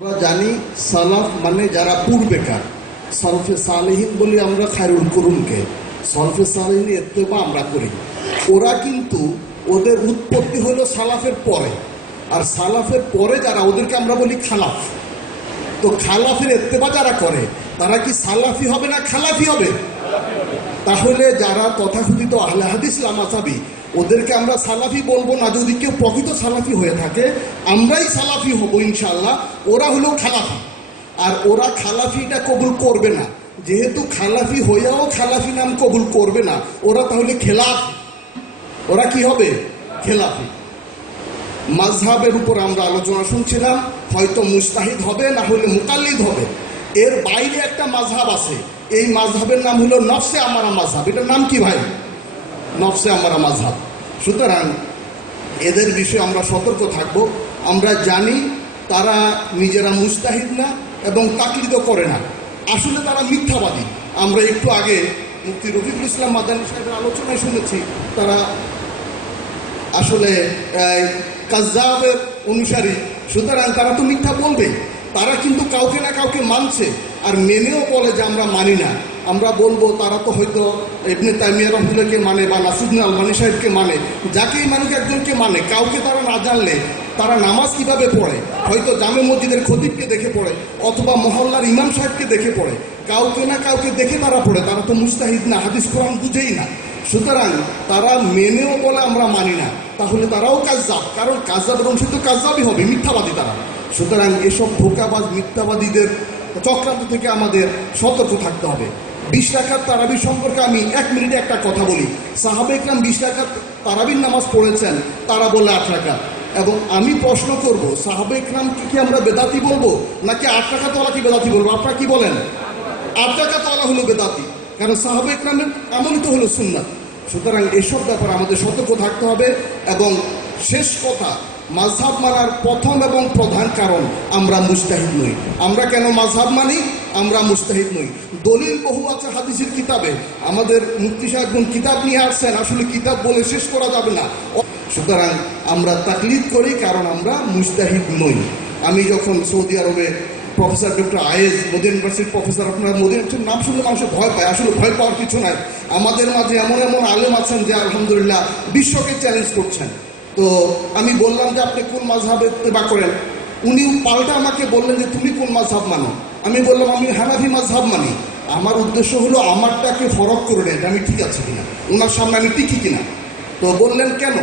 আমরা জানি সালাফ মানে যারা পূর্বেকার, সলফে সালেহিন বলি আমরা খায়রুল কুরুনকে। সলফে সালেহিন ইত্তেবা আমরা করি। ওরা কিন্তু ওদের উৎপত্তি হলো সালাফের পরে, আর সালাফের পরে যারা ওদেরকে আমরা বলি খালাফ। তো খালাফের ইত্তেবা যারা করে তারা কি সালাফি হবে না খালাফি হবে? তাহলে যারা তথাকথিত আহলে হাদিস লামাসাবি ওদেরকে আমরা সালাফি বলবো না। যদি কেউ প্রকৃত সালাফি হয়ে থাকে আমরাই সালাফি হব ইনশাআল্লাহ। ওরা হলো খালাফি, আর ওরা খালাফিটা কবুল করবে না। যেহেতু খালাফি হইয়াও খালাফি নাম কবুল করবে না, ওরা তাহলে খেলাফ। ওরা কি হবে? খেলাফি। মাযহাবের উপর আমরা আলোচনা শুনছিলাম, হয়তো মুস্তাহিদ হবে, না হলে মুকাল্লিদ হবে। এর বাইরে একটা মাযহাব আছে, এই মাযহাবের নাম হলো নফসে আমারা মাযহাব। এটার নাম কি ভাই? নফসে আমারা মাযহাব। সুতরাং এদের বিষয়ে আমরা সতর্ক থাকব। আমরা জানি তারা নিজেরা মুস্তাহিদ না এবং তাকলিদও করে না, আসলে তারা মিথ্যাবাদী। আমরা একটু আগে মুফতি রফিকুল ইসলাম মাদানী সাহেবের আলোচনায় শুনেছি তারা আসলে কাযযাবের অনুসারী। সুতরাং তারা তো মিথ্যা বলবেই। তারা কিন্তু কাউকে না কাউকে মানছে, আর মেনেও বলে যে আমরা মানি না। আমরা বলবো তারা তো হয়তো ইবনে তাইমিয়া রাহমাতুল্লাহকে মানে বা নাসিরুদ্দিন আলবানী সাহেবকে মানে, যাকেই মানুষ একজনকে মানে। কাউকে তারা না জানলে তারা নামাজ কিভাবে পড়ে? হয়তো জামে মসজিদের খতিবকে দেখে পড়ে, অথবা মহল্লার ইমাম সাহেবকে দেখে পড়ে। কাউকে না কাউকে দেখে তারা পড়ে। তারা তো মুস্তাহিদ না, হাদিস কোরআন বুঝেই না। সুতরাং তারা মেনেও বলে আমরা মানি না, তাহলে তারাও কাযযাব। কারণ কাযযাবের অংশ তো কাযযাবই হবে, মিথ্যাবাদী তারা। সুতরাং এসব ধোঁকাবাজ মিথ্যাবাদীদের চক্রান্ত থেকে আমাদের সতর্ক থাকতে হবে। 20 রাকাত তারাবি সম্পর্কে আমি 1 মিনিটে একটা কথা বলি। সাহাবা ইকরাম 20 রাকাত তারাবির নামাজ পড়েছেন, তারা বলে 8 রাকাত। এবং আমি প্রশ্ন করব, সাহাবা ইকরামকে কি আমরা বেদাতি বলবো, নাকি 8 রাকাতওয়ালা কি বেদাতি বলবো? আপনারা কি বলেন? 8 রাকাতওয়ালা হলো বেদাতি, কারণ সাহাবা ইকরামের আমলই তো হলো সুন্নাত। সুতরাং এসব ব্যাপারে আমাদের সতর্ক থাকতে হবে। এবং শেষ কথা, মাযহাব মানার প্রথম এবং প্রধান কারণ আমরা মুস্তাহিদ নই। আমরা কেন মাযহাব মানি? আমরা মুস্তাহিদ নই। দলিল বহু আছে হাদিসের কিতাবে। আমাদের মুফতি সাহেব কিতাব নিয়ে আসছেন, আসলে কিতাব বলে শেষ করা যাবে না। সুতরাং আমরা তাকলিদ করি কারণ আমরা মুস্তাহিদ নই। আমি যখন সৌদি আরবে প্রফেসর ডক্টর আয়েজ মদিনা ইউনিভার্সিটির প্রফেসর, আপনার মদিনা ইউনিভার্সিটির নাম শুনলে মানুষ ভয় পায়। আসলে ভয় পাওয়ার কিছু নাই। আমাদের মাঝে এমন এমন আলেম আছেন যে আলহামদুলিল্লাহ বিশ্বকে চ্যালেঞ্জ করছেন। তো আমি বললাম যে আপনি কোন মাযহাবে ইত্তেবা করেন? উনি পাল্টা আমাকে বললেন যে তুমি কোন মাযহাব মানো? আমি বললাম আমি হানাফি মাযহাব মানি। আমার উদ্দেশ্য হলো আমারটাকে ফরক করে নেয়, আমি ঠিক আছে কিনা, ওনার সামনে আমি টিকি কিনা। তো বললেন কেন?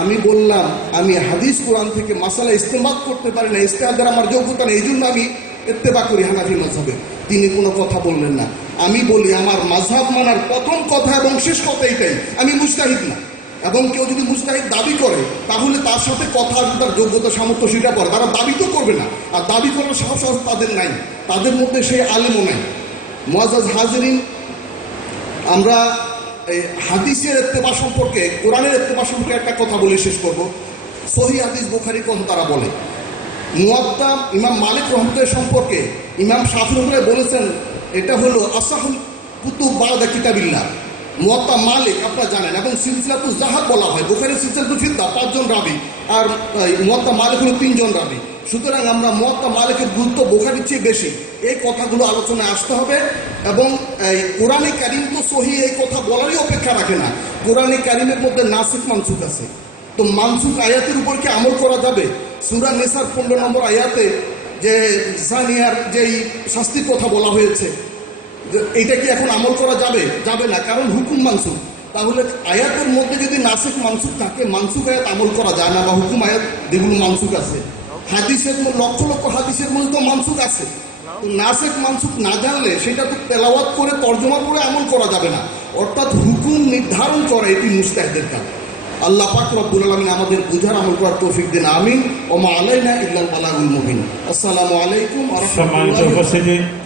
আমি বললাম আমি হাদিস কোরআন থেকে মাসালা ইস্তেমাদ করতে পারি না, ইস্তেহাদের আমার যোগ্যতা নেই, এই জন্য আমি ইত্তেবা করি হানাফি মাযহাবে। তিনি কোনো কথা বললেন না। আমি বলি আমার মাযহাব মানার প্রথম কথা এবং শেষ কথা এইটাই, আমি মুস্তাহিদ না। এবং কেউ যদি মুস্তাহিদ দাবি করে তাহলে তার সাথে কথা, তার যোগ্যতা সামর্থ্য সেটা পরে। তারা দাবি তো করবে না, আর দাবি করার সাহস তাদের নাই, তাদের মধ্যে সেই আলেমও নাই। মুআজ্জাজ হাজিরিন, আমরা এই হাদিসের ইত্তেবা সম্পর্কে, কোরআনের ইত্তেবা সম্পর্কে একটা কথা বলে শেষ করব। সহিহ হাদিস বুখারীর কথা তারা বলে। মুওয়াত্তা ইমাম মালিক রহমতুল্লাহ সম্পর্কে ইমাম শাফিঈ রাহমাতুল্লাহ বলেছেন এটা হলো আসাহুল কুতুব বা'দা কিতাবিল্লাহ। মুওয়াত্তা মালিক আপনারা জানেন, এবং সিলসিলাতুজ যাহাব বলা হয়। বুখারীর সিলসিলাতুল ফিদ্দা 5 জন রাবী, আর মুওয়াত্তা মালিক হলো 3 জন রাবী। সুতরাং আমরা মুওয়াত্তা মালিকের গুরুত্ব বুখারীর চেয়ে বেশি। এই কথাগুলো আলোচনায় আসতে হবে। এবং এই কোরআনে কারীম তো সহিহ, এই কথা বলারই অপেক্ষা রাখে না। কোরআনে কারীমের মধ্যে নাসিখ মানসুখ আছে। তো মানসুখ আয়াতের উপর কি আমল করা যাবে? সূরা নিসার 15 নম্বর আয়াতে যে জানিয়ার যেই শাস্তির কথা বলা হয়েছে, এইটা কি এখন আমল করা যাবে? যাবে না, কারণ হুকুম মানসুখ। তাহলে আয়াতের মধ্যে যদি নাসিখ মানসুখ থাকে, মানসুখ আয়াত আমল করা যায় না, বা হুকুম আয়াত যেগুলো মানসুখ আছে। হাদিসের লক্ষ লক্ষ হাদিসের মধ্যে তো মানসুখ আছে। তো নাসিখ মানসুখ না জানলে সেটা তো তেলাওয়াত করে তর্জমা করে আমল করা যাবে না। অর্থাৎ হুকুম নির্ধারণ করা এটি মুস্তাহিদের কাজ। আল্লাহ পাক রব্বুল আলামিন আমাদের বুঝার আমল করার তৌফিক দিন, আমিন। ওয়া মা আলাইনা ইল্লাল বালাগুল মুবিন। আসসালামু আলাইকুম ওয়া রাহমাতুল্লাহি ওয়া বারাকাতুহু।